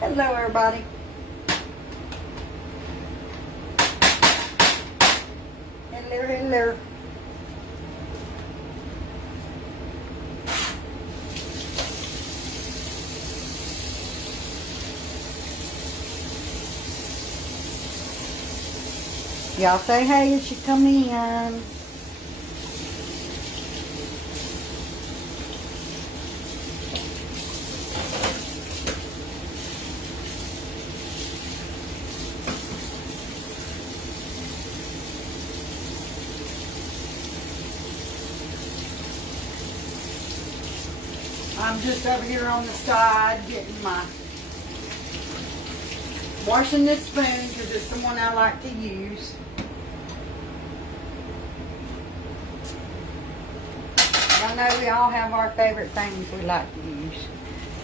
Hello, everybody. Hello, hello. Y'all say hey as you come in. I'm just over here on the side getting my, washing this spoon because it's the one I like to use. Y'all know we all have our favorite things we like to use.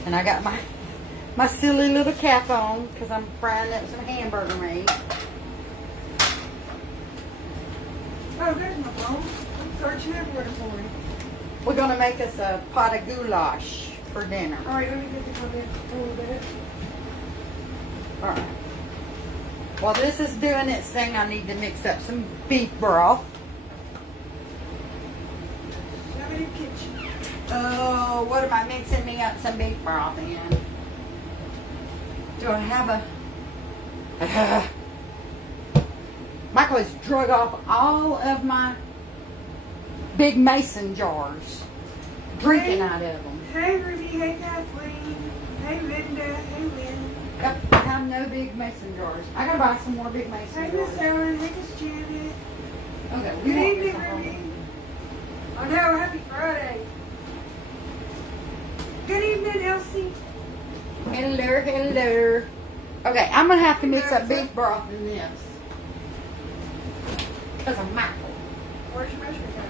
And I got my silly little cap on because I'm frying up some hamburger meat. Oh, there's my phone. I'm searching everywhere for you. We're going to make us a pot of goulash for dinner. All right, let me get the comment a little bit. All right. While this is doing its thing, I need to mix up some beef broth. Have it in the kitchen. Oh, what am I mixing me up some beef broth in? Do I have a... Michael has drug off all of my big mason jars, drinking out of them. Hey, Ruby. Hey, Kathleen. Hey, Linda. Hey, Lynn. Yep, I have no big mason jars. I gotta buy some more big mason Hey, jars. Miss Ellen. Hey, Miss Janet. Okay, Good evening, Ruby. Oh, no. Happy Friday. Good evening, Elsie. Hello, hello. Okay, I'm gonna have to mix up beef broth in this. Because of Michael. Where's your measuring cup?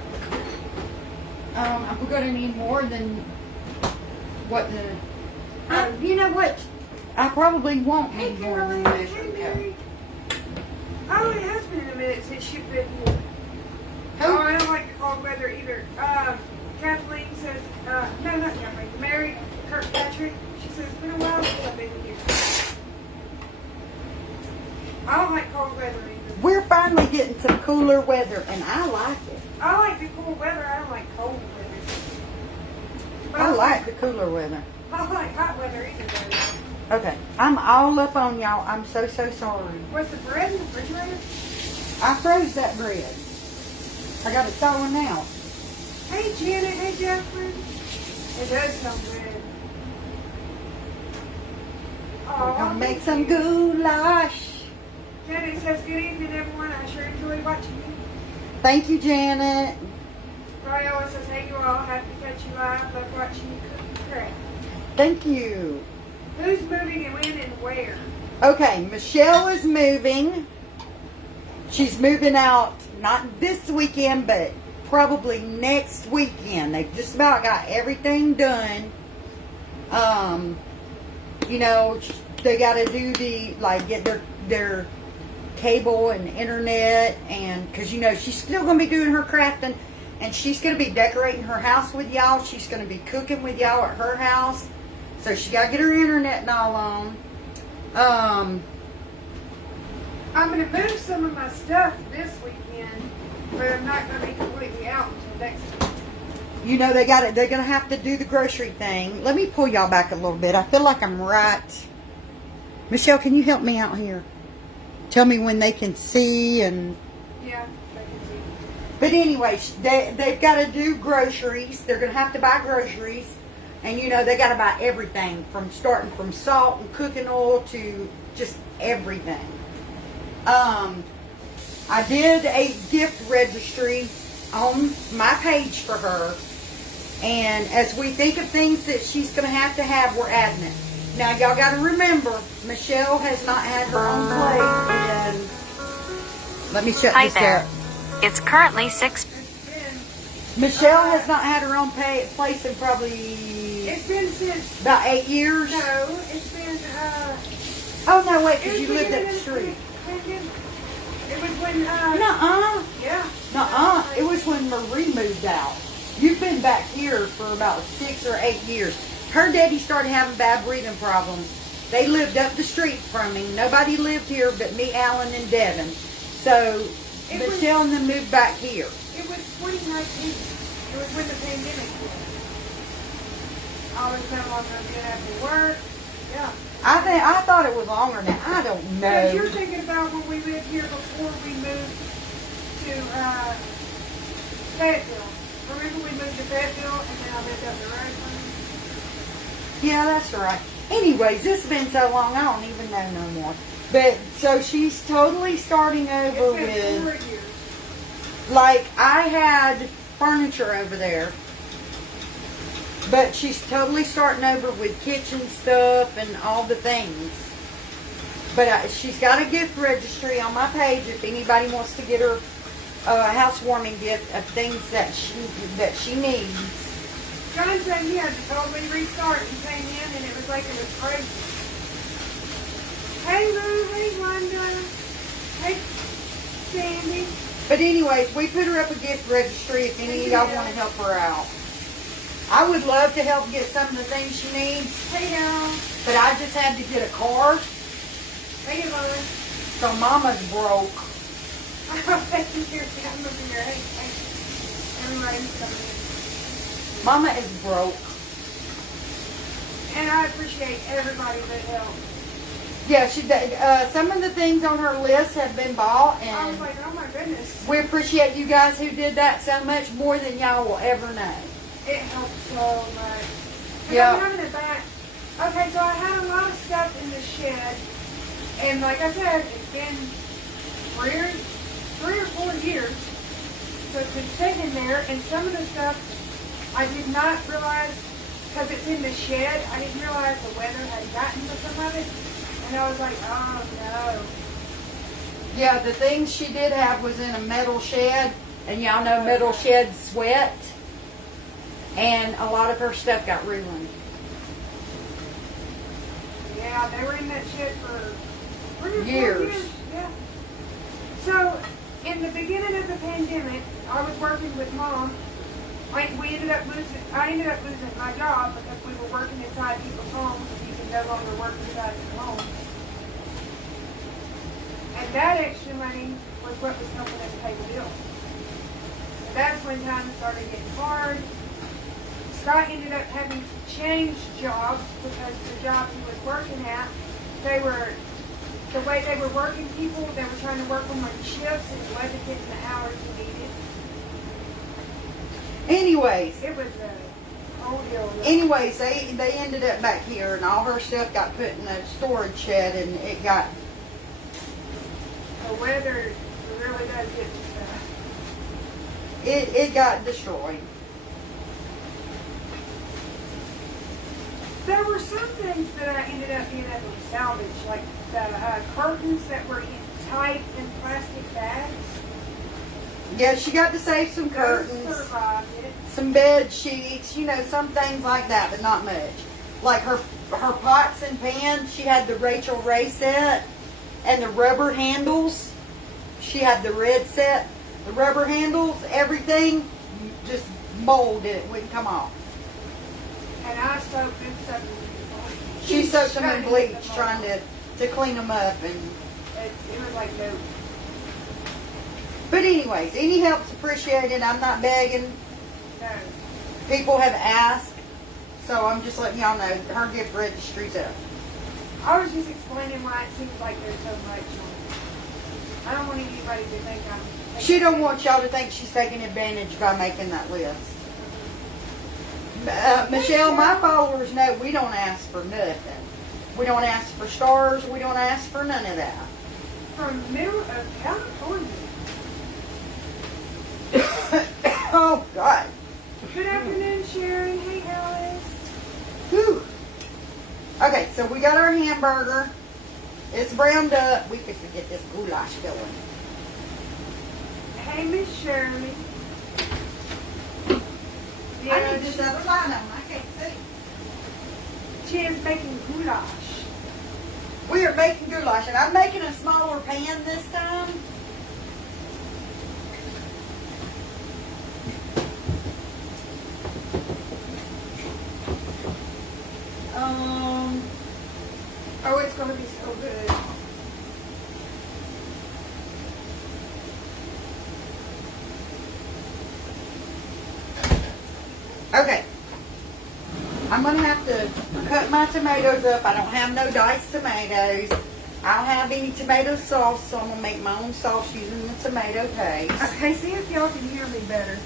I'm gonna need more than what the... you know what? I probably won't Hey, need more than Caroline. the Hey, measuring cup. Mary. Oh, it has been a minute since you've been here. Who? Oh, I don't like the cold weather either. Kathleen says, no, not Kathleen. Mary Kirkpatrick. She says, it's been a while since I've been here. I don't like cold weather either. We're finally getting some cooler weather, and I like it. I like the cool weather. I don't like cold weather. But I like the cooler weather. I don't like hot weather either. Though. Okay, I'm all up on y'all. I'm so sorry. Was the bread in the refrigerator? I froze that bread. I got it thawing out. Hey, Janet. Hey, Jacqueline. It does sound good. We're gonna make some goulash. Janet says, good evening, everyone. I sure enjoy watching you. Thank you, Janet. Viola says, hey, you all. Happy to catch you live. Love watching you cook and craft. Thank you. Who's moving and when and where? Okay, Michelle is moving. She's moving out not this weekend, but probably next weekend. They've just about got everything done. You know, they got to do get their cable and internet, and because you know she's still going to be doing her crafting, and she's going to be decorating her house with y'all. She's going to be cooking with y'all at her house, so she got to get her internet and all on. I'm going to move some of my stuff this weekend, but I'm not going to be completely out until next week. You know they're going to have to do the grocery thing. Let me pull y'all back a little bit. I feel like I'm right. Michelle, can you help me out here? Tell me when they can see and... Yeah, I can see. But anyway, they've got to do groceries. They're going to have to buy groceries. And, you know, they got to buy everything starting from salt and cooking oil to just everything. I did a gift registry on my page for her. And as we think of things that she's going to have, we're adding it. Now, y'all got to remember, Michelle has not had her own plate. And let me shut Hi this there. up. It's currently 6. Michelle has not had her own place in probably It's been since... about 8 years. No, it's been... Oh, no, wait, it because was you lived up beginning the of street. It was when... Nuh-uh. Yeah. Nuh-uh. It was when Marie moved out. You've been back here for about 6 or 8 years. Her daddy started having bad breathing problems They lived up the street from me. Nobody lived here but me, Alan, and Devin. So Michelle and them moved back here. It was 2019. It was when the pandemic hit. I was no longer good after work. Yeah. I thought it was longer now. I don't know. Because you're thinking about when we lived here before we moved to Fayetteville. Remember we moved to Fayetteville and then I lived up the road from you? Yeah, that's right. Anyways, this has been so long, I don't even know no more. But, so she's totally starting over It's been 4 with, years. like, I had furniture over there. But she's totally starting over with kitchen stuff and all the things. But she's got a gift registry on my page if anybody wants to get her a housewarming gift of things that she needs. John said he had to totally restart and came in and it was like it was crazy. Hey Lou, hey Wanda, hey Sandy. But anyways, we put her up a gift registry if any of y'all want to help her out. I would love to help get some of the things she needs, Hey y'all. but I just had to get a car, Hey Yvonne. so Mama's broke. I'm over here. Hey, everybody's coming in. Mama is broke. And I appreciate everybody that helped. Yeah, she did. Some of the things on her list have been bought, I was and like, oh my goodness. we appreciate you guys who did that so much more than y'all will ever know. It helped so much. Yeah. I'm having it back. Okay, so I had a lot of stuff in the shed. And like I said, it's been 3 or 4 years. So it's been sitting there. And some of the stuff I did not realize, because it's in the shed, I didn't realize the weather had gotten to some of it. And I was like, oh no. Yeah, the things she did have was in a metal shed, and y'all know metal sheds sweat, and a lot of her stuff got ruined. Yeah, they were in that shed for 3 or 4 Years. years. Yeah. So, in the beginning of the pandemic, I was working with Mom. I ended up losing my job because we were working inside people's homes and you can no longer work inside your home. And that extra money was what was helping us pay the bills. And that's when times started getting hard. Scott ended up having to change jobs because the job he was working at, the way they were working people, they were trying to work them on shifts and he wasn't getting the hours he needed. Anyways, It was a whole deal. anyways, they ended up back here, and all her stuff got put in a storage shed, and it got. The weather really does get stuff. It got destroyed. There were some things that I ended up being able to salvage, like the curtains that were tight in plastic bags. Yeah, she got to save some Those curtains, survived it. some bed sheets, some things like that, but not much. Like her pots and pans, she had the Rachel Ray set, and the rubber handles. She had the red set. The rubber handles, everything, just molded. It wouldn't come off. And I soaked them in She soaked them in bleach, trying to clean them up. And It was like no. but anyways, any help's appreciated. I'm not begging. No. People have asked, so I'm just letting y'all know her gift registry's up. I was just explaining why it seems like there's so much. I don't want anybody to think I'm. She don't want y'all to think she's taking advantage by making that list. Michelle, my followers know we don't ask for nothing. We don't ask for stars. We don't ask for none of that. From middle of California. Oh, God. Good afternoon, Sharon. Hey, Alice. Whew. Okay, so we got our hamburger. It's browned up. We fix to get this goulash going. Hey, Miss Shirley. I need this other line on. I can't see. She is making goulash. We are making goulash, and I'm making a smaller pan this time. Okay. I'm going to have to cut my tomatoes up. I don't have no diced tomatoes. I don't have any tomato sauce, so I'm going to make my own sauce using the tomato paste. Okay, see if y'all can hear me better.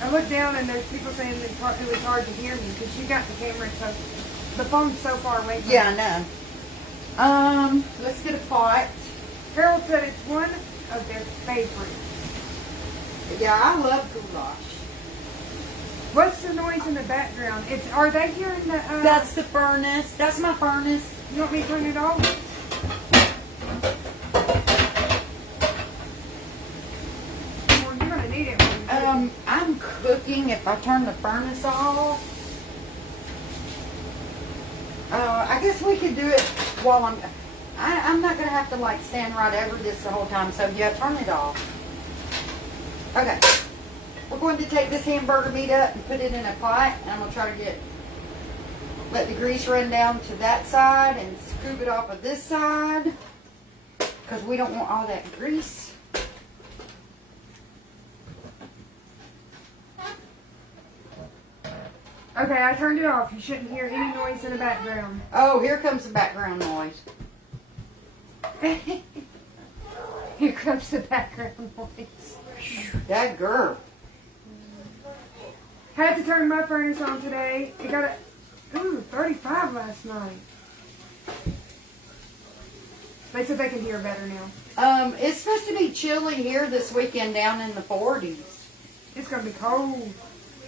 I looked down and there's people saying it was hard to hear me because you got the camera so the phone's so far away from Yeah, me. I know. Let's get a pot. Harold said it's one of their favorites. Yeah, I love goulash. What's the noise in the background? Are they hearing the? That's the furnace. That's my furnace. You want me to turn it off? Well, you're gonna need it. When I'm cooking. If I turn the furnace off, I guess we could do it while I'm not gonna have to like stand right over this the whole time. So yeah, turn it off. Okay. We're going to take this hamburger meat up and put it in a pot, and I'm going to try to let the grease run down to that side and scoop it off of this side because we don't want all that grease. Okay, I turned it off. You shouldn't hear any noise in the background. Oh, here comes the background noise. Here comes the background noise. That girl. Had to turn my furnace on today. It got 35 last night. They said they can hear better now. It's supposed to be chilly here this weekend, down in the 40s. It's gonna be cold.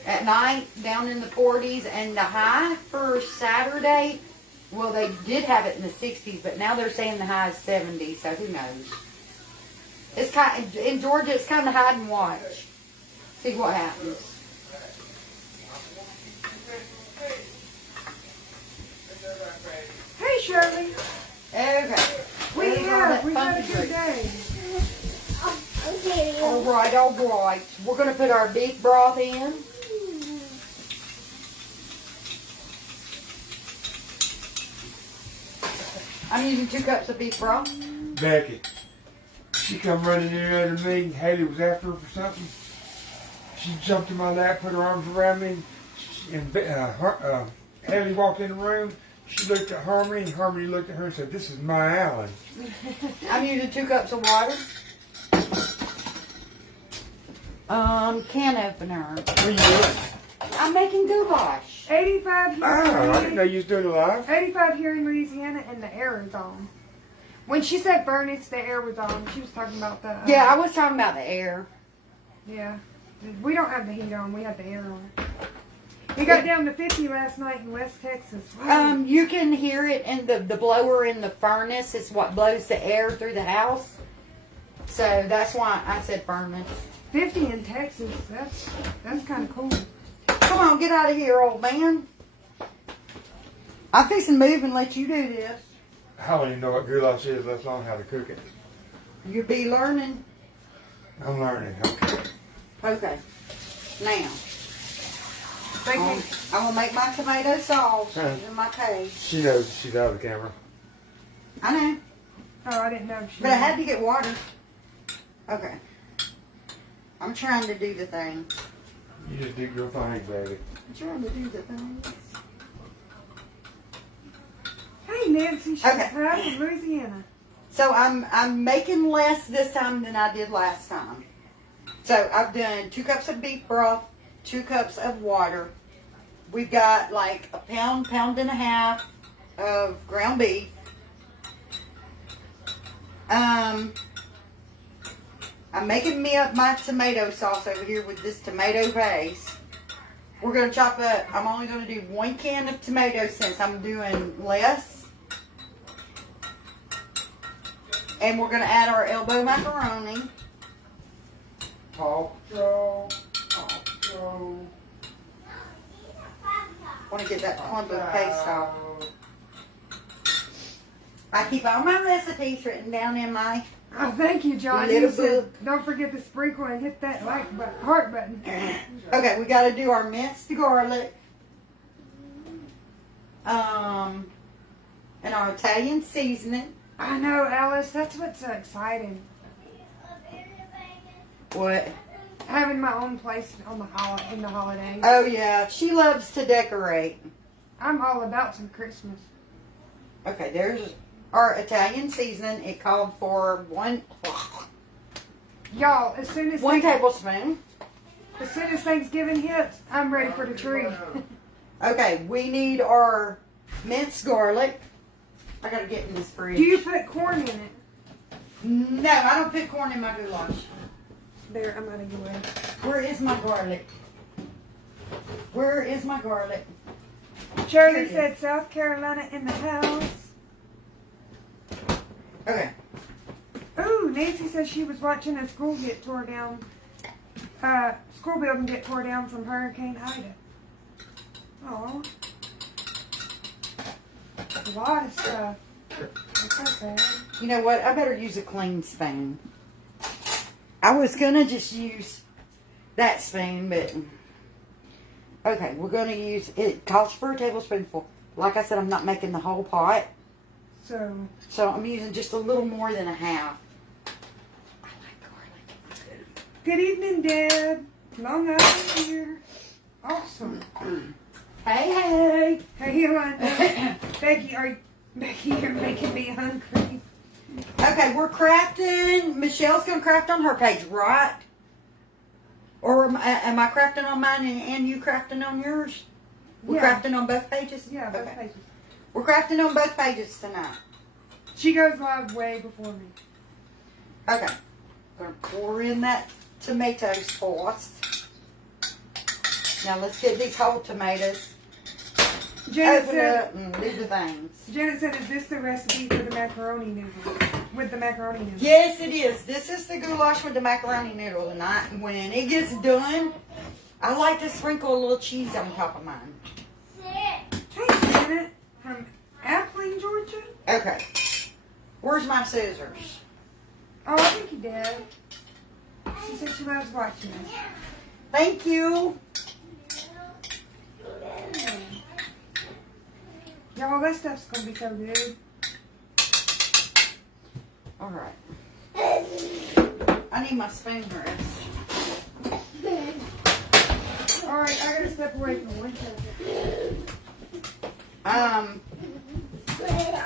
At night, down in the 40s, and the high for Saturday, well, they did have it in the 60s, but now they're saying the high is 70, so who knows? It's kind in Georgia. It's kind of hide and watch. See what happens. Hey, Shirley. Okay. We had a good day. All right, all right. We're going to put our beef broth in. I'm using 2 cups of beef broth. Becky, she come running in under me. Haley was after her for something. She jumped in my lap, put her arms around me, and Haley walked in the room. She looked at Harmony, and Harmony looked at her and said, "This is my Allen." I'm using 2 cups of water. Can opener. What are you doing? I'm making goulash. 85 here. I didn't know you was doing it live. 85 here in Louisiana, and the air is on. When she said furnace, the air was on. She was talking about the. Yeah, I was talking about the air. Yeah. We don't have the heat on. We have the air on. It got down to 50 last night in West Texas. Wow. You can hear it in the blower in the furnace. It's what blows the air through the house. So that's why I said furnace. 50 in Texas. That's kind of cool. Come on, get out of here, old man. I'm fixing to move and let you do this. I don't even know what goulash is, let alone how to cook it. You'll be learning. I'm learning. Okay. Okay. Now, Thank you. I'm going to make my tomato sauce Huh. in my paste. She knows she's out of the camera. I know. Oh, I didn't know. But I had to get water. Okay. I'm trying to do the thing. You just do your thing, baby. I'm trying to do the thing. Hey, Nancy. She's Okay. from Louisiana. So I'm making less this time than I did last time. So I've done 2 cups of beef broth, 2 cups of water. We've got like a pound and a half of ground beef. I'm making me up my tomato sauce over here with this tomato paste. We're going to chop up, I'm only going to do 1 can of tomatoes since I'm doing less. And we're going to add our elbow macaroni. Paw Patrol. Paw Patrol. Want to get that clump of paste off. I keep all my recipes written down in my... Oh, thank you, John. Little You said, book. don't forget to sprinkle and hit that heart button. Okay, we got to do our minced garlic. And our Italian seasoning. I know, Alice. That's what's so exciting. What? having my own place on the in the holidays. Oh yeah, she loves to decorate. I'm all about some Christmas. Okay, there's our Italian seasoning. It called for one Y'all, as soon as tablespoon. Thanksgiving hits, I'm ready for the tree. Okay, we need our minced garlic. I gotta get in this fridge. Do you put corn in it? No, I don't put corn in my goulash. There, I'm out of your way. Where is my garlic? Where is my garlic? Charlie said South Carolina in the house. Okay. Ooh, Nancy said she was watching a school get tore down. School building get tore down from Hurricane Ida. Oh, a lot of stuff. That's so sad. You know what? I better use a clean spoon. I was gonna just use that spoon, but okay, we're gonna use it. Calls for a tablespoonful. Like I said, I'm not making the whole pot, So I'm using just a little more than a half. I like garlic. good evening, Deb. Long Island here. Awesome. Hey, Hey, Helen. Becky, you're making me hungry. Okay, we're crafting. Michelle's gonna craft on her page, right? Or am I crafting on mine and you crafting on yours? We're Yeah. crafting on both pages? Yeah, both Okay. pages. We're crafting on both pages tonight. She goes live way before me. Okay. Gonna pour in that tomato sauce. Now let's get these whole tomatoes. Janet Open said, up and do the things. Janet said, is this the recipe for the macaroni noodles? With the macaroni noodles? Yes, it is. This is the goulash with the macaroni noodle tonight. When it gets done, I like to sprinkle a little cheese on top of mine. Hey, Janet from Appling, Georgia. Okay. Where's my scissors? Oh, thank you, Dad. She said she loves watching us. Thank you. Y'all, that stuff's gonna be so good. All right. I need my spoon rest. All right, I gotta step away from one second.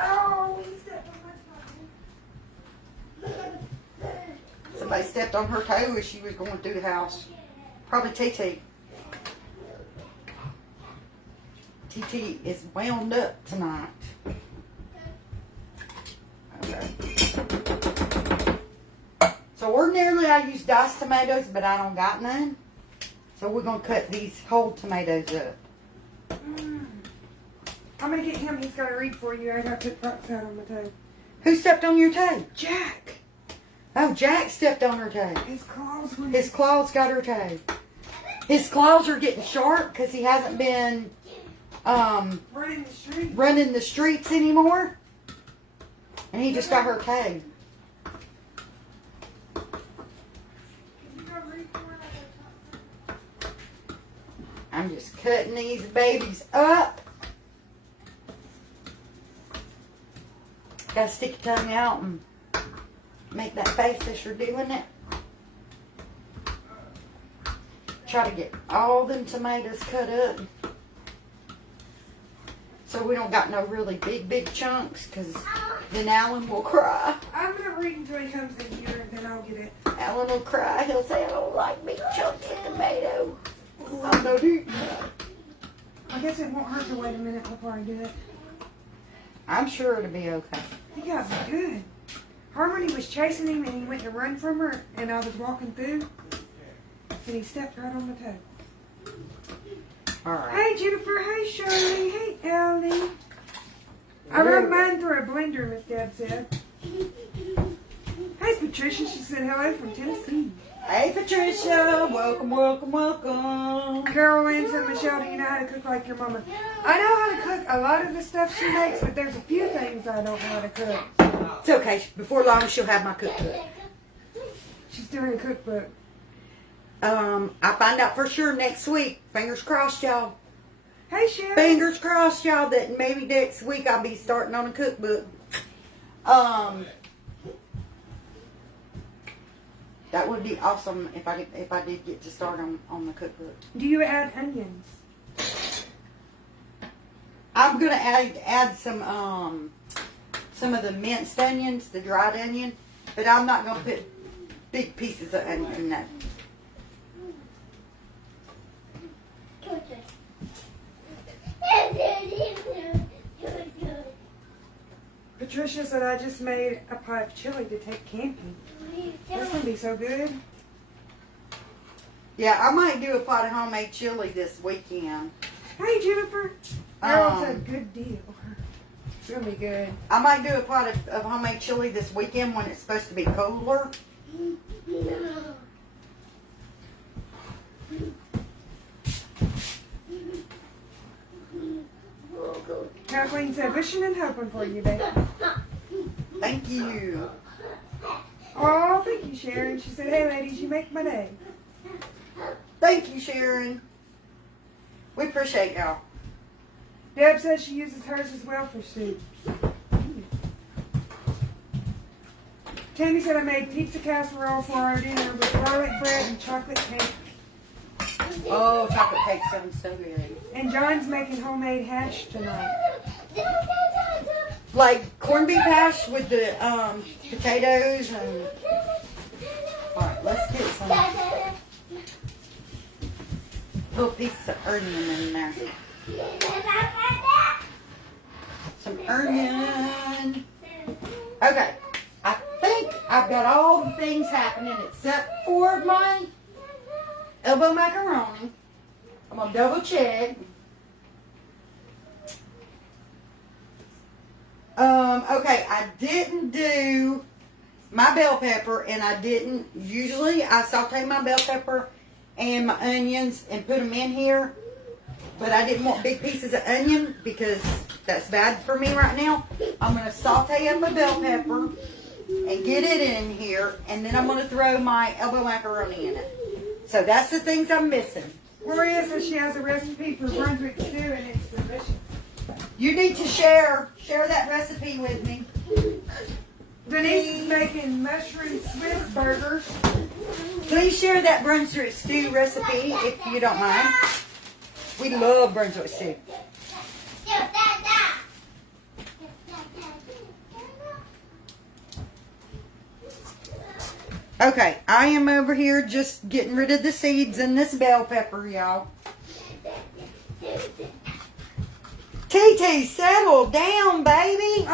Oh, he stepped on my toe. Somebody stepped on her toe as she was going through the house. Probably TT. TT is wound up tonight. Okay. So ordinarily I use diced tomatoes, but I don't got none. So we're going to cut these whole tomatoes up. I'm gonna get him. He's gotta read for you. I got to put rocks out on my toe. Who stepped on your toe? Jack. Oh, Jack stepped on her toe. His claws were. His claws got her toe. His claws are getting sharp because he hasn't been running the street. running the streets anymore. And he just got her toe. Can you go read for her? I'm just cutting these babies up. Gotta stick your tongue out and make that face as you're doing it. Try to get all them tomatoes cut up. So we don't got no really big chunks, because then Alan will cry. I'm gonna read until he comes in here, and then I'll get it. Alan will cry. He'll say, I don't like big chunks of tomato. I know, dude. I guess it won't hurt to wait a minute before I do it. I'm sure it'll be okay. He got me good. Harmony was chasing him, and he went to run from her, and I was walking through, and he stepped right on my toe. All right. Hey, Jennifer. Hey, Shirley. Hey, Ellie. I run mine through a blender, Miss Deb said. Hey, Patricia. She said hello from Tennessee. Hey, Patricia. Welcome, welcome, welcome. Carol Ann said, Michelle, do you know how to cook like your mama? I know how to cook a lot of the stuff she makes, but there's a few things I don't know how to cook. It's okay. Before long, she'll have my cookbook. She's doing a cookbook. I find out for sure next week. Fingers crossed, y'all. Hey, Sharon. Fingers crossed, y'all, that maybe next week I'll be starting on a cookbook. That would be awesome if I did get to start on the cookbook. Do you add onions? I'm gonna add some of the minced onions, the dried onion, but I'm not gonna put big pieces of onion in that. Patricia said I just made a pot of chili to take camping. That's gonna be so good. Yeah, I might do a pot of homemade chili this weekend. Hey Jennifer, that's a good deal. It's gonna be good. I might do a pot of homemade chili this weekend when it's supposed to be cooler. Kathleen said, wishing and hoping for you, baby. Thank you. Oh, thank you, Sharon. She said, hey, ladies, you make my day. Thank you, Sharon. We appreciate y'all. Deb says she uses hers as well for soup. Tammy said I made pizza casserole for our dinner with garlic bread and chocolate cake. Oh, chocolate cake sounds so good. And John's making homemade hash tonight. Like corned beef hash with the potatoes and. All right, let's get some little pieces of onion in there. Some onion. Okay, I think I've got all the things happening except for my elbow macaroni. I'm gonna double check. Okay, I didn't do my bell pepper, and I didn't. Usually, I saute my bell pepper and my onions and put them in here, but I didn't want big pieces of onion because that's bad for me right now. I'm gonna saute up my bell pepper and get it in here, and then I'm gonna throw my elbow macaroni in it. So that's the things I'm missing. Gloria says she has a recipe for Brunswick stew, and it's delicious. You need to share that recipe with me. Denise is making mushroom Swiss burgers. Please share that Brunswick stew recipe if you don't mind. We love Brunswick stew. Okay, I am over here just getting rid of the seeds in this bell pepper, y'all. TT, settle down, baby.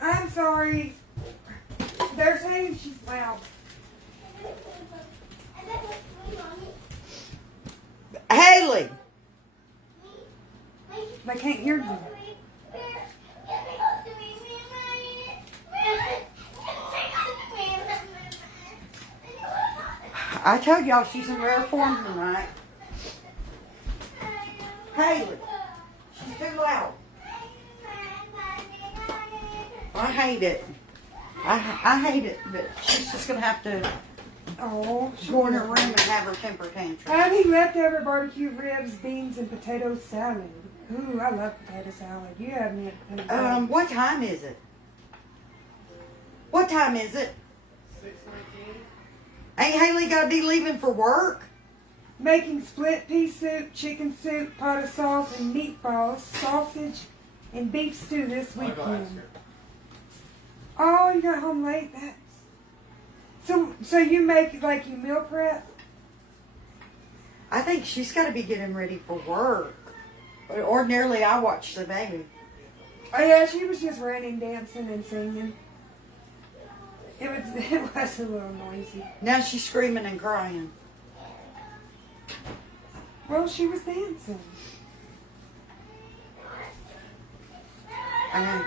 I'm sorry. They're saying she's loud. Haley. I can't hear you. I told y'all she's in rare form tonight. Haley. She's too loud. I hate it. I hate it, but she's just going to have to go in her room and have her temper tantrum. I'm eating leftover barbecue ribs, beans, and potato salad. Ooh, I love potato salad. You have me at potato salad. What time is it? What time is it? 6:19. Ain't Haley got to be leaving for work? Making split pea soup, chicken soup, pot of sauce, and meatballs, sausage, and beef stew this weekend. Oh, you got home late? So you make, like, you meal prep? I think she's got to be getting ready for work. But ordinarily, I watch the baby. Oh, yeah, she was just running, dancing, and singing. It was a little noisy. Now she's screaming and crying. Well, she was dancing. I know.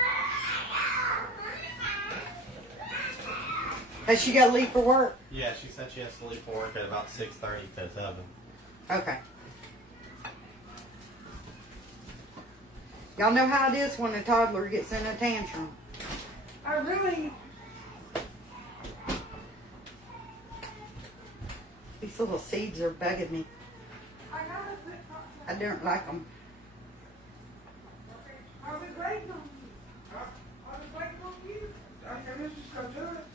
Has she got to leave for work? Yeah, she said she has to leave for work at about 6:30 to 7. Okay. Y'all know how it is when a toddler gets in a tantrum. I really... These little seeds are bugging me. I don't like them. I was waiting on you. I was waiting on you. Okay, let's just go do it.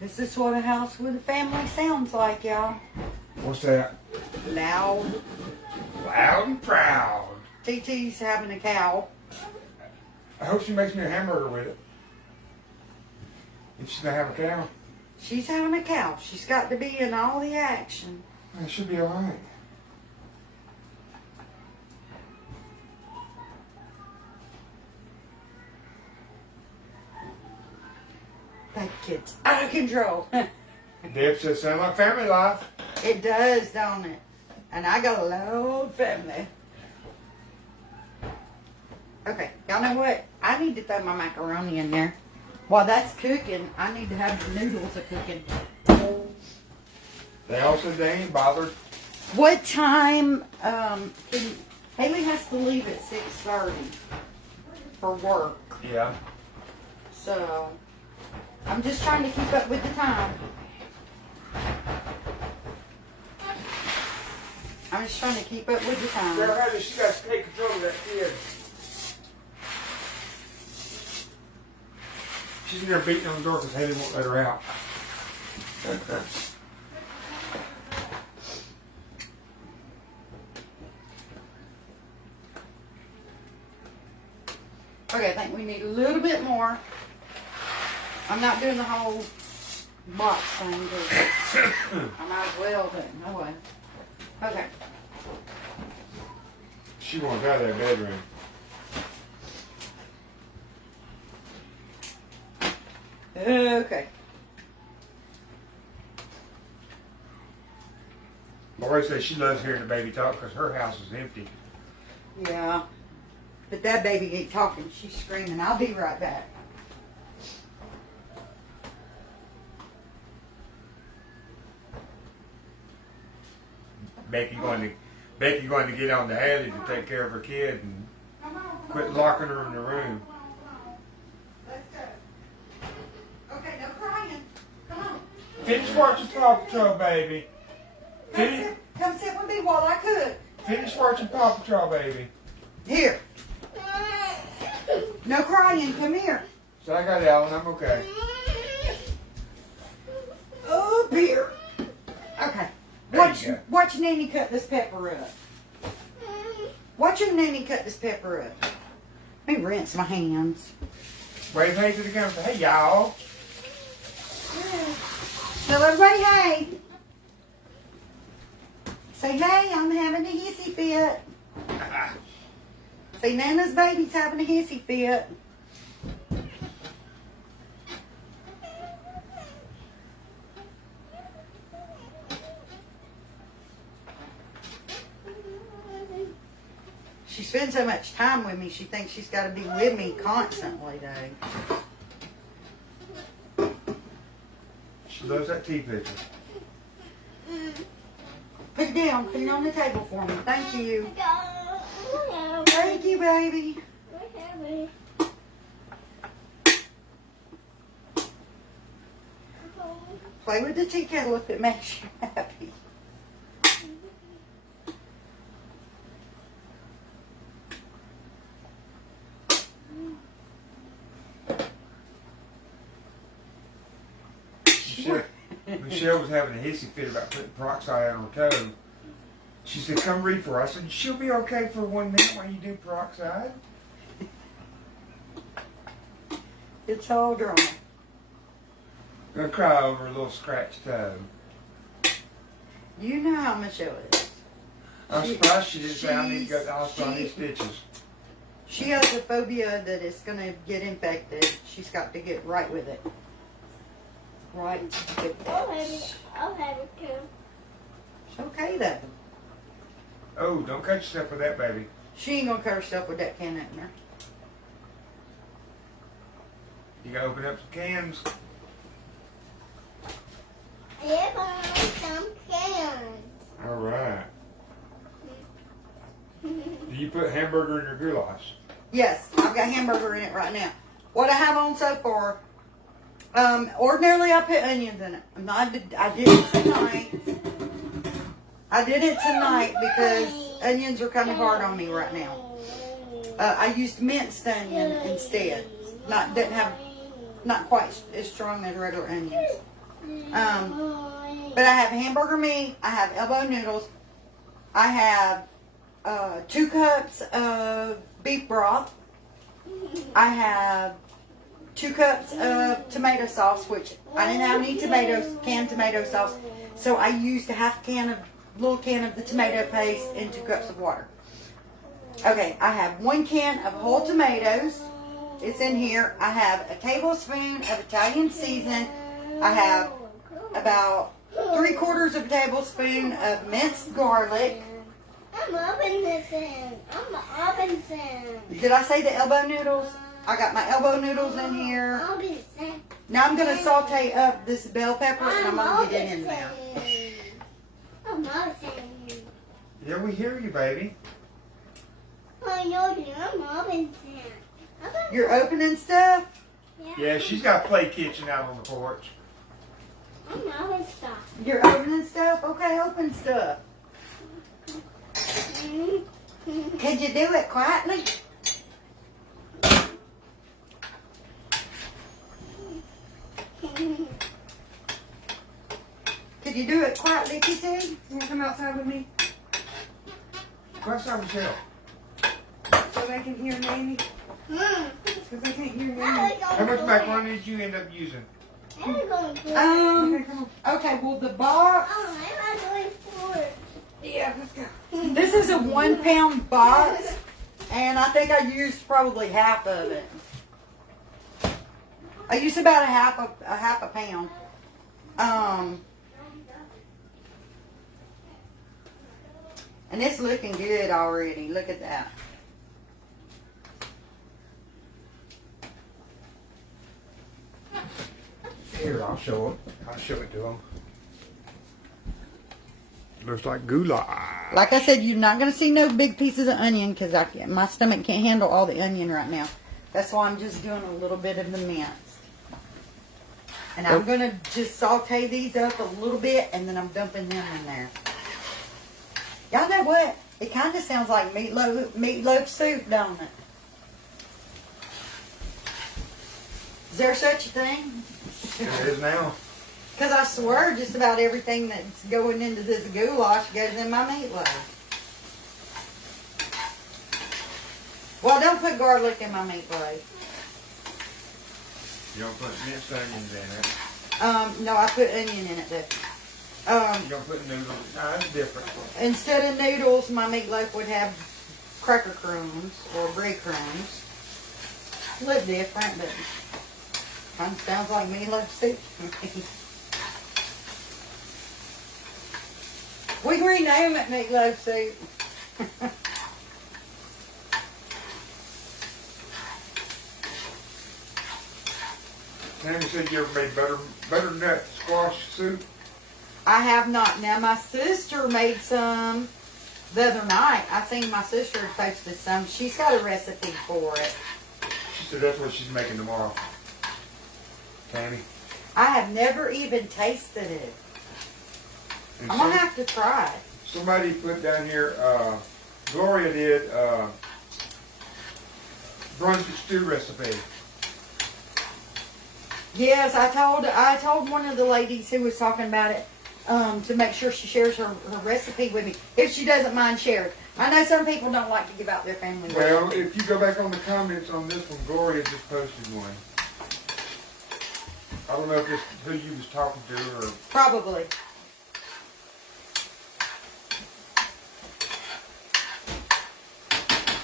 This is what a house with a family sounds like, y'all. What's that? Loud. Loud and proud. TT's having a cow. I hope she makes me a hamburger with it. If she's gonna have a cow, She's having a cow. She's got to be in all the action. it should be alright. That kid's out of control. Deb says, sound like family life. It does, don't it? And I got a loud family. Okay, y'all know what? I need to throw my macaroni in there. While that's cooking, I need to have the noodles a cooking. They all said they ain't bothered. What time, Haley has to leave at 6:30 for work. Yeah. So, I'm just trying to keep up with the time. I'm just trying to keep up with the time. Girl, honey, she got to take control of that kid. She's in there beating on the door because Haley won't let her out. Okay, I think we need a little bit more. I'm not doing the whole box thing, but I might as well, but no way. Okay. She wants out of that bedroom. Okay. Lori says she loves hearing the baby talk because her house is empty. Yeah. But that baby ain't talking. She's screaming. I'll be right back. Becky going to get on to Haley to take care of her kid and quit locking her in the room. Let's go. Okay, no crying. Come on. Finish watching Paw Patrol, baby. Come sit with me while I cook. Finish watching Paw Patrol, baby. Here. No crying. Come here. So I got Alan. I'm okay. Up here. Okay. Watch Nanny cut this pepper up. Watch your Nanny cut this pepper up. Let me rinse my hands. Wave hey to the camera. Hey, y'all. Tell everybody hey. Say hey, I'm having a hissy fit. Say Nana's baby's having a hissy fit. She spends so much time with me, she thinks she's got to be with me constantly, though. She loves that tea picture. Put it down. Put it on the table for me. Thank you. Thank you, baby. Play with the tea kettle if it makes you happy. Michelle was having a hissy fit about putting peroxide on her toe. She said, come read for her. I said, she'll be okay for 1 minute while you do peroxide. It's all dry. Gonna cry over a little scratched toe. You know how Michelle is. I'm surprised she didn't say I need to go to the hospital and need stitches. She has a phobia that it's going to get infected. She's got to get right with it. Right with it. I'll have it too. It's okay, though. Oh, don't cut yourself with that, baby. She ain't going to cut herself with that can opener. You gotta open up some cans. Yeah, but some cans. All right. Do you put hamburger in your goulash? Yes, I've got hamburger in it right now. What I have on so far, ordinarily I put onions in it. I did it tonight. I did it tonight because onions are kind of hard on me right now. I used minced onion instead. Not quite as strong as regular onions. But I have hamburger meat. I have elbow noodles. I have 2 cups of beef broth. I have 2 cups of tomato sauce, which I didn't have any canned tomato sauce, so I used a little can of the tomato paste and 2 cups of water. Okay, I have 1 can of whole tomatoes. It's in here. I have a tablespoon of Italian seasoning. I have about 3/4 of a tablespoon of minced garlic. I'm Robinson. I'm Robinson. Did I say the elbow noodles? I got my elbow noodles in here. Robinson. Now I'm going to saute up this bell pepper and I'm going to get it in there. I'm Robinson. Yeah, we hear you, baby. I know you. I'm Robinson. You're opening stuff? Yeah, she's got play kitchen out on the porch. I'm Robinson. You're opening stuff? Okay, open stuff. Could you do it quietly? Could you do it quietly, Kitty? You wanna come outside with me What's up, Michelle? so they can hear Nanny? Because they can't hear Nanny. How much macaroni did you end up using? Okay, come on. Okay, well the box, Yeah, let's go. this is a 1 pound box, and I think I used probably half of it. I used about a half a pound. And it's looking good already. Look at that. Here, I'll show them. I'll show it to them. Looks like goulash. Like I said, you're not going to see no big pieces of onion because my stomach can't handle all the onion right now. That's why I'm just doing a little bit of the mince. And I'm going to just saute these up a little bit and then I'm dumping them in there. Y'all know what? It kind of sounds like meatloaf soup, don't it? Is there such a thing? It is now. Because I swear just about everything that's going into this goulash goes in my meatloaf. Well, don't put garlic in my meatloaf. You don't put minced onions in it. No, I put onion in it though. You don't put noodles. No, that's different. Instead of noodles, my meatloaf would have cracker crumbs or breadcrumbs. A little different, but kind of sounds like meatloaf soup. We can rename it meatloaf soup. Sammy said you ever made butternut squash soup? I have not. Now, my sister made some the other night. I seen my sister posted some. She's got a recipe for it. She said that's what she's making tomorrow. Tammy. I have never even tasted it. And I'm going to have to try it. somebody put down here, Gloria did Brunswick stew recipe. Yes, I told one of the ladies who was talking about it to make sure she shares her recipe with me, if she doesn't mind sharing. I know some people don't like to give out their family Well, recipes. if you go back on the comments on this one, Gloria just posted one. I don't know if it's who you was talking to or... Probably.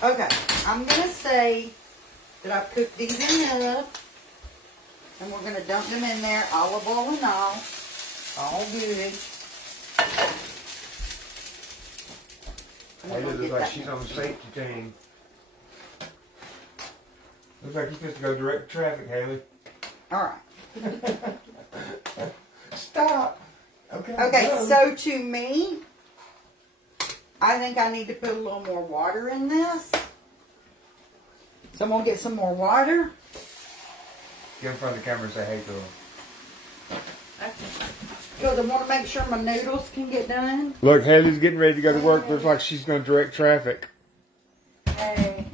Okay, I'm going to say that I've cooked these enough. And we're going to dump them in there, olive oil and all good. Hey, it looks like she's on the safety team. Looks like you're supposed to go direct traffic, Haley. All right. Stop. Okay. Okay, go. so to me, I think I need to put a little more water in this. So I'm going to get some more water. Get in front of the camera and say hey to her. Because I want to make sure my noodles can get done. Look, Haley's getting ready to go to work. Looks like she's going to direct traffic. Hey.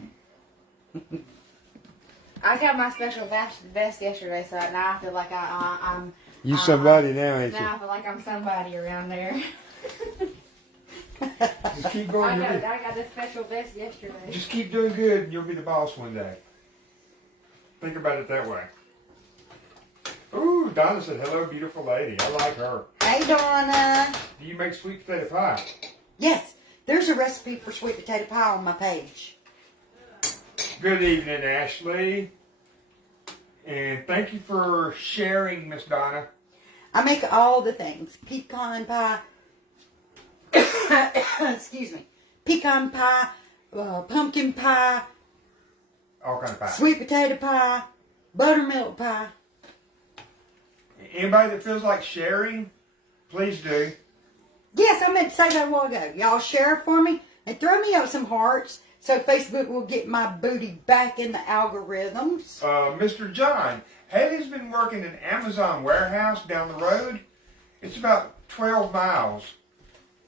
I got my special vest yesterday, so now I feel like You somebody now, ain't Now I feel like I'm somebody around there. you? Just keep going. I got a special vest yesterday. Just keep doing good, and you'll be the boss one day. Think about it that way. Ooh, Donna said, "Hello, beautiful lady." I like her. Hey, Donna. Do you make sweet potato pie? Yes, there's a recipe for sweet potato pie on my page. Good evening, Ashley. And thank you for sharing, Miss Donna. I make all the things. Pecan pie. Excuse me. Pecan pie, pumpkin pie, All kind of pie. sweet potato pie, buttermilk pie. Anybody that feels like sharing, please do. Yes, I meant to say that a while ago. Y'all share it for me and throw me up some hearts so Facebook will get my booty back in the algorithms. Mr. John, Haley's been working in Amazon warehouse down the road. It's about 12 miles.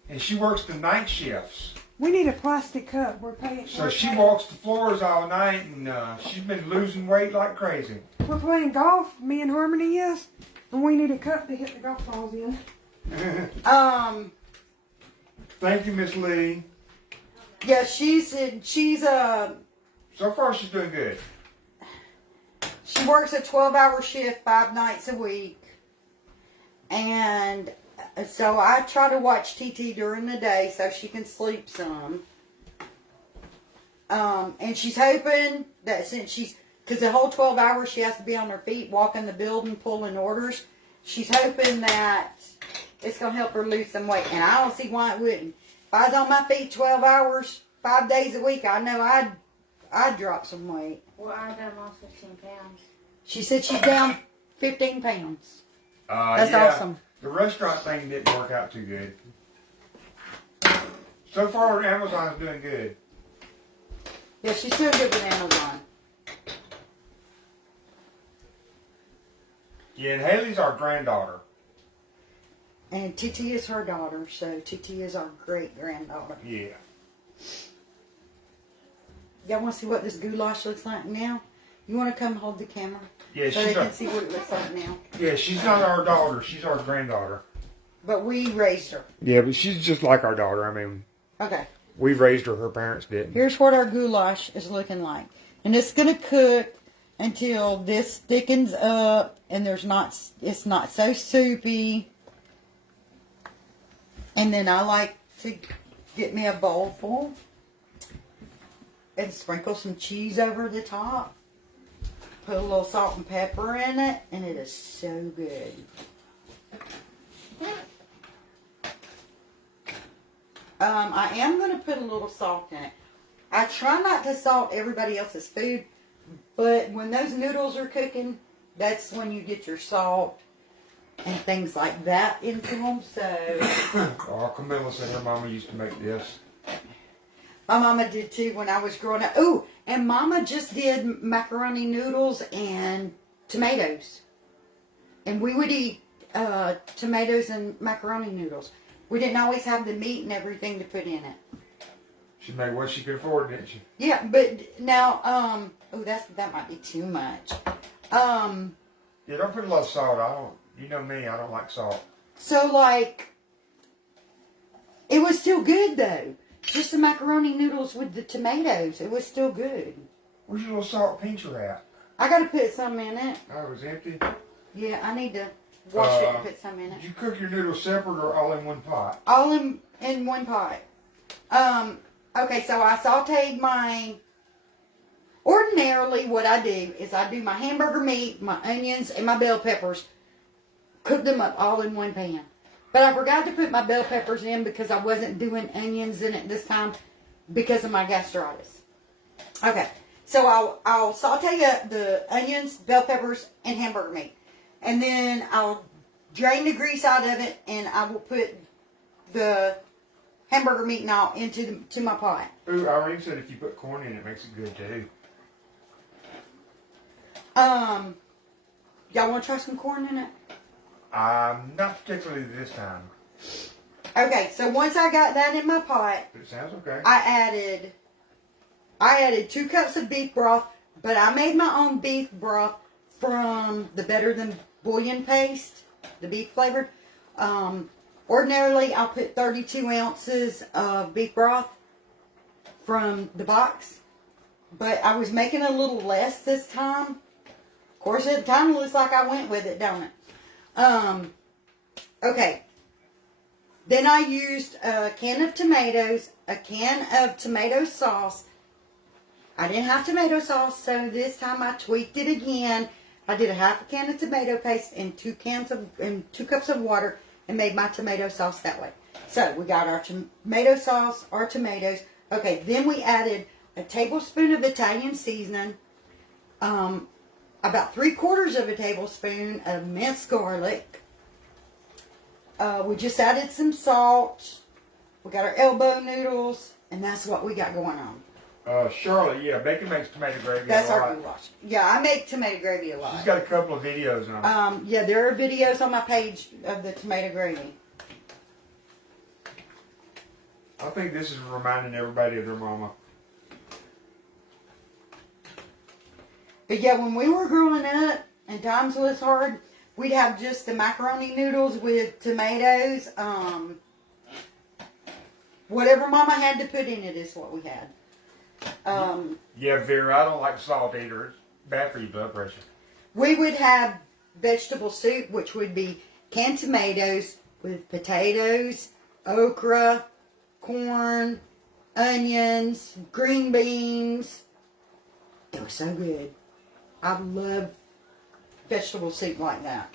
And she works the night shifts. We need a plastic cup. We're paying. So she walks the floors all night, and she's been losing weight like crazy. We're playing golf. Me and Harmony is, and we need a cup to hit the golf balls in. Thank you, Miss Lee. Yeah, she's So far, she's doing good. she works a 12-hour shift 5 nights a week. And so I try to watch TT during the day so she can sleep some. And she's hoping that because the whole 12 hours she has to be on her feet, walking the building, pulling orders. She's hoping that it's going to help her lose some weight. And I don't see why it wouldn't. If I was on my feet 12 hours, 5 days a week, I know I'd drop some weight. Well, I done lost 15 pounds. She said she's down 15 pounds. That's awesome. The restaurant thing didn't work out too good. So far, Amazon's doing good. Yeah, she's doing good with Amazon. Yeah, and Haley's our granddaughter. And TT is her daughter, so TT is our great-granddaughter. Yeah. Y'all want to see what this goulash looks like now? You want to come hold the camera? Yeah, so she's they can our, see what it looks like now. yeah, she's not our daughter. She's our granddaughter. But we raised her. Yeah, but she's just like our daughter. I mean, Okay. we raised her. Her parents didn't. Here's what our goulash is looking like. And it's going to cook until this thickens up and it's not so soupy. And then I like to get me a bowl full and sprinkle some cheese over the top. Put a little salt and pepper in it, and it is so good. I am going to put a little salt in it. I try not to salt everybody else's food, but when those noodles are cooking, that's when you get your salt and things like that into them. So, Oh, Camilla said her mama used to make this. my mama did too when I was growing up. Ooh, and Mama just did macaroni noodles and tomatoes. And we would eat tomatoes and macaroni noodles. We didn't always have the meat and everything to put in it. She made what she could afford, didn't she? Yeah, but now, that might be too much. Yeah, don't put a lot of salt. You know me, I don't like salt. So like, it was still good though. Just the macaroni noodles with the tomatoes. It was still good. Where's your little salt pincher at? I gotta put some in it. Oh, it was empty? Yeah, I need to wash it and put some in it. Did you cook your noodles separate or all in one pot? All in one pot. Okay, so I sauteed my... Ordinarily, what I do is I do my hamburger meat, my onions, and my bell peppers. Cook them up all in one pan. But I forgot to put my bell peppers in because I wasn't doing onions in it this time because of my gastritis. Okay, so I'll saute up the onions, bell peppers, and hamburger meat. And then I'll drain the grease out of it, and I will put the hamburger meat and all into my pot. Ooh, Irene said if you put corn in it, makes it good too. Y'all want to try some corn in it? Not particularly this time. Okay, so once I got that in my pot, But it sounds okay. I added 2 cups of beef broth, but I made my own beef broth from the Better Than Bouillon paste. the beef flavored. Ordinarily, I'll put 32 ounces of beef broth from the box, but I was making a little less this time. Of course, it kind of looks like I went with it, don't it? Okay. Then I used a can of tomatoes, a can of tomato sauce. I didn't have tomato sauce, so this time I tweaked it again. I did a half a can of tomato paste and 2 cups of water and made my tomato sauce that way. So we got our tomato sauce, our tomatoes. Okay, then we added a tablespoon of Italian seasoning, about 3/4 of a tablespoon of minced garlic. We just added some salt. We got our elbow noodles, and that's what we got going on. Charlotte, yeah, Becky makes tomato gravy That's a lot. our goulash. Yeah, I make tomato gravy a lot. She's got a couple of videos on it. Yeah, there are videos on my page of the tomato gravy. I think this is reminding everybody of their mama. But yeah, when we were growing up and times was hard, we'd have just the macaroni noodles with tomatoes. Whatever Mama had to put in it is what we had. Yeah, Vera, I don't like salt either. It's bad for your blood pressure. We would have vegetable soup, which would be canned tomatoes with potatoes, okra, corn, onions, green beans. It was so good. I love vegetable soup like that.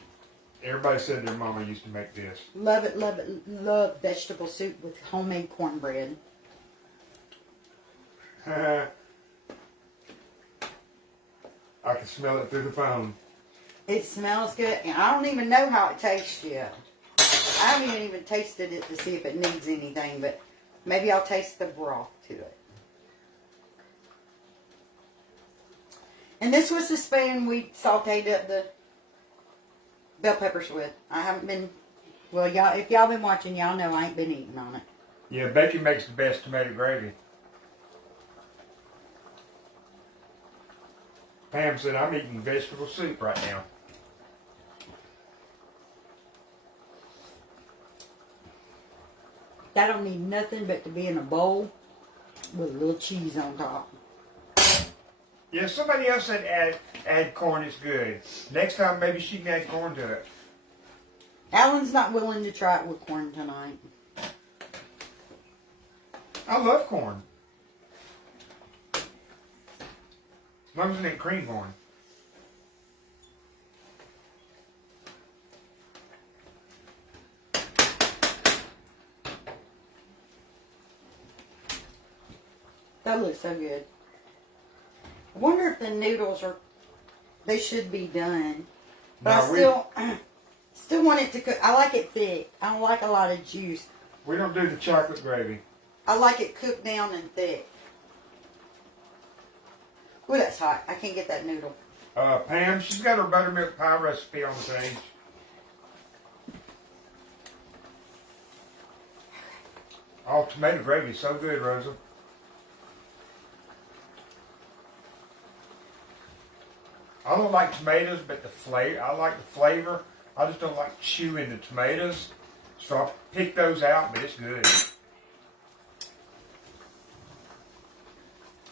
Everybody said their mama used to make this. Love it, love vegetable soup with homemade cornbread. I can smell it through the phone. It smells good, and I don't even know how it tastes yet. I haven't even tasted it to see if it needs anything, but maybe I'll taste the broth to it. And this was the spoon we sauteed up the bell peppers with. I haven't been, well, y'all, if y'all been watching, y'all know I ain't been eating on it. Yeah, Becky makes the best tomato gravy. Pam said, I'm eating vegetable soup right now. That don't need nothing but to be in a bowl with a little cheese on top. Yeah, somebody else said add corn is good. Next time, maybe she can add corn to it. Alan's not willing to try it with corn tonight. I love corn. As long as it ain't cream corn. That looks so good. I wonder if the noodles are, they should be done. But No, I still want it to cook. I like it thick. I don't like a lot of juice. we don't do the chocolate gravy. I like it cooked down and thick. Ooh, that's hot. I can't get that noodle. Pam, she's got her buttermilk pie recipe on the page. Oh, tomato gravy is so good, Rosa. I don't like tomatoes, but the flavor, I like the flavor. I just don't like chewing the tomatoes. So I'll pick those out, but it's good.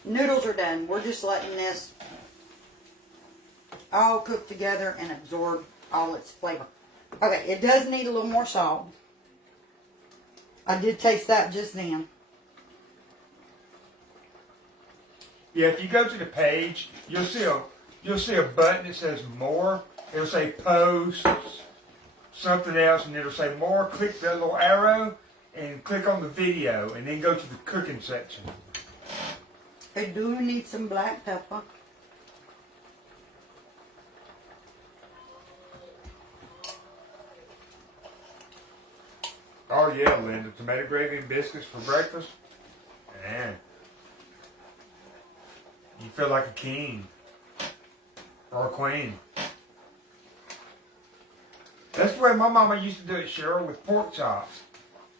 Noodles are done. We're just letting this all cook together and absorb all its flavor. Okay, it does need a little more salt. I did taste that just then. Yeah, if you go to the page, you'll see a button that says more. It'll say post, something else, and it'll say more. Click the little arrow and click on the video, and then go to the cooking section. I do need some black pepper. Oh yeah, Linda, tomato gravy and biscuits for breakfast. Man, you feel like a king or a queen. That's the way my mama used to do it, Cheryl, with pork chops.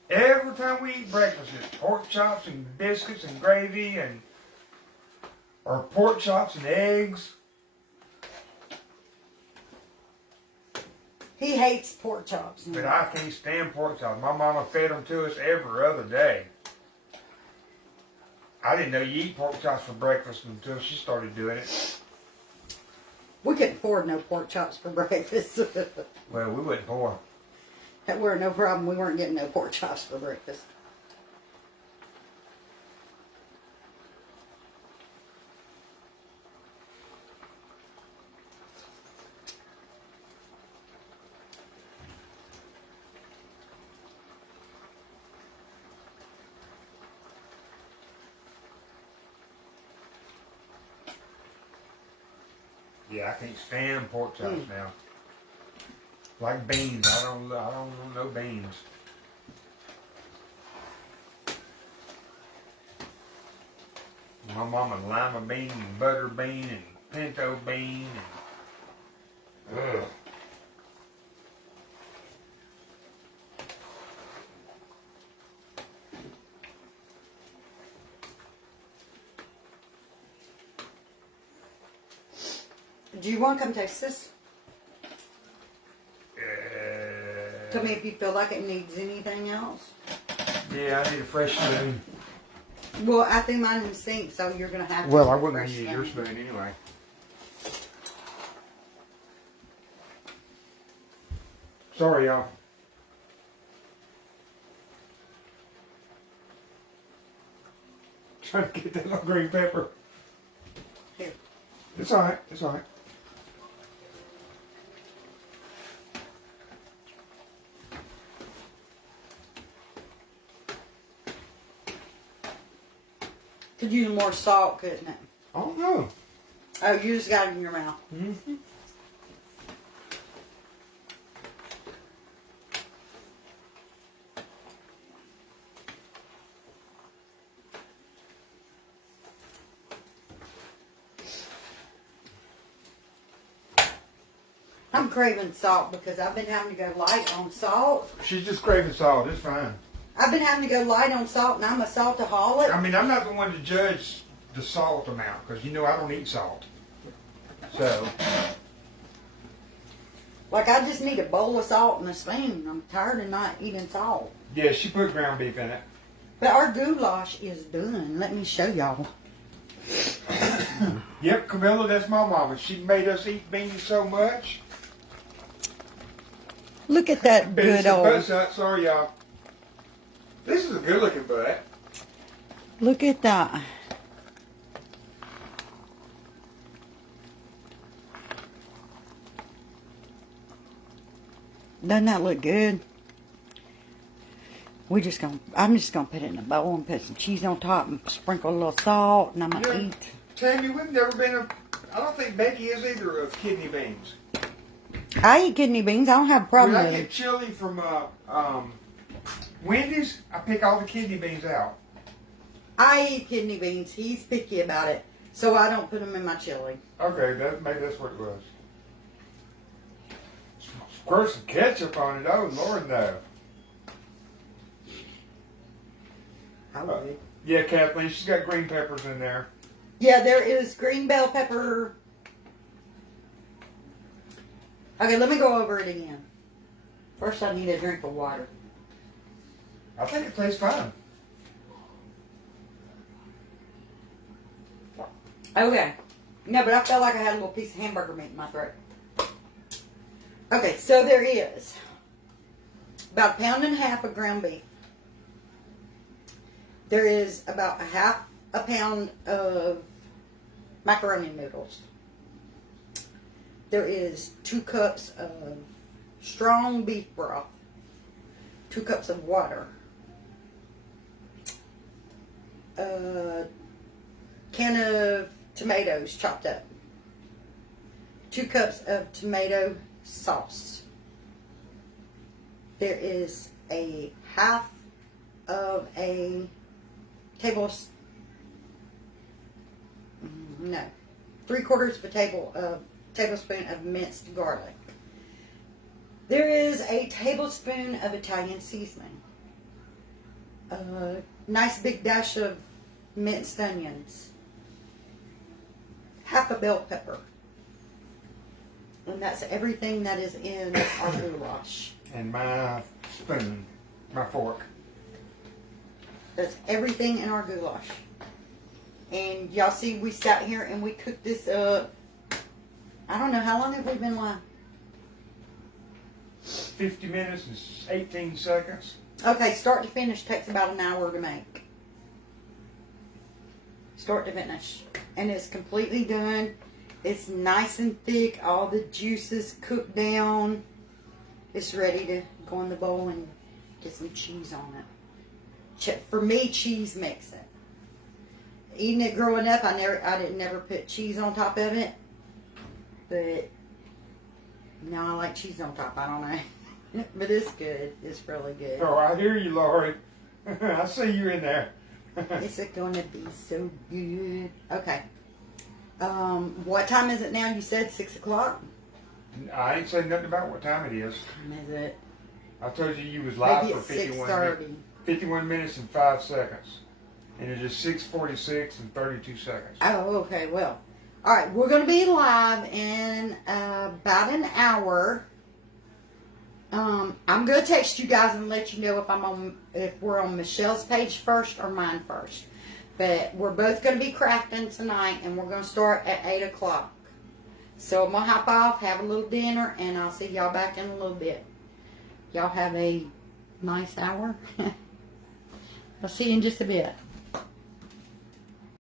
Every time we eat breakfast, it's pork chops and biscuits and gravy and or pork chops and eggs. He hates pork chops. But I can't stand pork chops. My mama fed them to us every other day. I didn't know you eat pork chops for breakfast until she started doing it. We couldn't afford no pork chops for breakfast. Well, we wasn't poor. That were no problem. We weren't getting no pork chops for breakfast. Yeah, I can't stand pork chops now. Like beans, I don't want no beans. My mama lima bean and butter bean and pinto bean and ugh. Do you want to come taste this? Tell me if you feel like it needs anything else. Yeah, I need a fresh spoon. Well, I think mine in the sink, so you're going to have to. Well, I use a wouldn't fresh use your spoon anyway. Sorry, y'all. Trying to get that little green pepper. Here. It's alright, it's alright. Could use more salt, couldn't it? Oh no. Oh, you just got it in your mouth. Mm-hmm. I'm craving salt because I've been having to go light on salt. She's just craving salt, it's fine. I've been having to go light on salt, and I'm a saltaholic. I mean, I'm not the one to judge the salt amount, because you know I don't eat salt. So, Like, I just need a bowl of salt and a spoon. I'm tired of not eating salt. yeah, she put ground beef in it. But our goulash is done. Let me show y'all. Yep, Camilla, that's my mama. She made us eat beans so much. Look at that Finish good the old... butts out. Sorry, y'all. This is a good looking butt. Look at that. Doesn't that look good? I'm just gonna put it in a bowl and put some cheese on top and sprinkle a little salt, and I'm gonna Yeah. eat. Tammy, we've never been I don't think Becky is either of kidney beans. I eat kidney beans. I don't have a When problem I with get them. chili from Wendy's, I pick all the kidney beans out. I eat kidney beans. He's picky about it, so I don't put them in my chili. Okay, maybe that's what it was. Squirt some ketchup on it. Oh, Lord, no. I would. Yeah, Kathleen, she's got green peppers in there. Yeah, there is green bell pepper. Okay, let me go over it again. First, I need a drink of water. I think it tastes fine. Okay. No, but I felt like I had a little piece of hamburger meat in my throat. Okay, so there is about 1.5 pounds of ground beef. There is about 1/2 pound of macaroni noodles. There is 2 cups of strong beef broth. 2 cups of water. A can of tomatoes chopped up. 2 cups of tomato sauce. There is a 1/2 of a tablespoon, no, 3/4 of a tablespoon of minced garlic. There is a tablespoon of Italian seasoning. A nice big dash of minced onions. 1/2 bell pepper. And that's everything that is in our goulash. And my spoon, my fork. That's everything in our goulash. And y'all see, we sat here and we cooked this up. I don't know, how long have we been live? 50 minutes and 18 seconds. Okay, start to finish takes about an hour to make. Start to finish. And it's completely done. It's nice and thick. All the juices cooked down. It's ready to go in the bowl and get some cheese on it. For me, cheese makes it. Eating it growing up, I didn't never put cheese on top of it. But now I like cheese on top. I don't know. But it's good. It's really good. Oh, I hear you, Lori. I see you in there. It's going to be so good. Okay. What time is it now? You said 6 o'clock? I ain't said nothing about what time it is. What time is it? I told you was live Maybe for it's 51 6:30. minutes. 51 minutes and 5 seconds. And it is 6:46 and 32 seconds. Oh, okay. Well, all right. We're going to be live in about an hour. I'm going to text you guys and let you know if we're on Michelle's page first or mine first. But we're both going to be crafting tonight, and we're going to start at 8 o'clock. So I'm going to hop off, have a little dinner, and I'll see y'all back in a little bit. Y'all have a nice hour. I'll see you in just a bit.